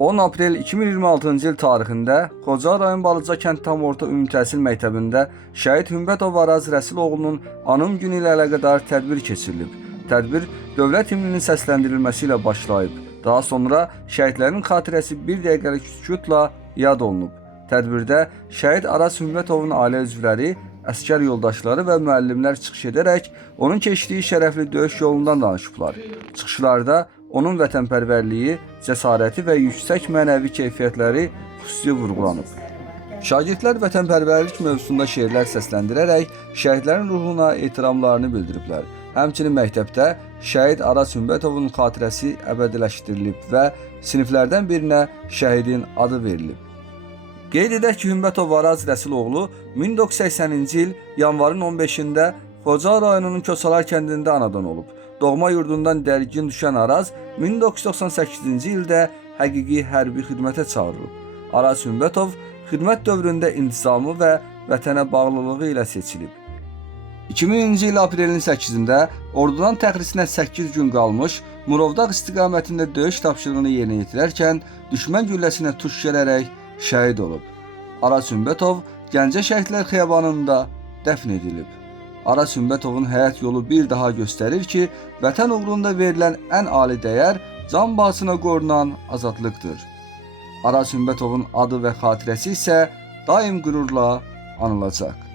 10 aprel 2026-cı il tarixində Xocalı rayon Balıca kənd tam orta ümumi təhsil məktəbində şəhid Hümbətov Araz Rəsiloğlunun anım günü ilə əlaqədar tədbir keçirilib. Tədbir dövlət himninin səsləndirilməsi ilə başlayıb. Daha sonra şəhidlərin xatirəsi bir dəqiqəlik sükutla yad olunub. Tədbirdə şəhid Araz Hümbətovun ailə üzvləri, əskər yoldaşları və müəllimlər çıxış edərək onun keçdiyi şərəfli döyüş yolundan danışıblar. Çıxışlarda onun vətənpərvərliyi, cəsarəti və yüksək mənəvi keyfiyyətləri xüsusi vurğulanıb. Şagirdlər vətənpərvərlik mövzusunda şeirlər səsləndirərək şəhidlərin ruhuna ehtiramlarını bildiriblər. Həmçinin məktəbdə şəhid Araz Hümbətovun xatirəsi əbədiləşdirilib və siniflərdən birinə şəhidin adı verilib. Qeyd edək ki, Hümbətov Araz Rəsiloğlu 1980-ci il yanvarın 15-də Xocalı rayonunun Koçalar kəndində anadan olub. Doğma yurdundan dərgin düşən Araz 1998-ci ildə həqiqi hərbi xidmətə çağırılıb. Araz Hümbətov xidmət dövründə intizamı və vətənə bağlılığı ilə seçilib. 2000-ci il aprelin 8-də ordudan təxlisinə 8 gün qalmış Murovdağ istiqamətində döyüş tapşırığını yerinə yetirərkən düşmən gülləsinə tuş gələrək şəhid olub. Araz Hümbətov Gəncə Şəhidlər Xiyabanında dəfn edilib. Araz Hümbətovun həyat yolu bir daha göstərir ki, vətən uğrunda verilən ən ali dəyər can bahasına qorunan azadlıqdır. Araz Hümbətovun adı və xatirəsi isə daim qürurla anılacaq.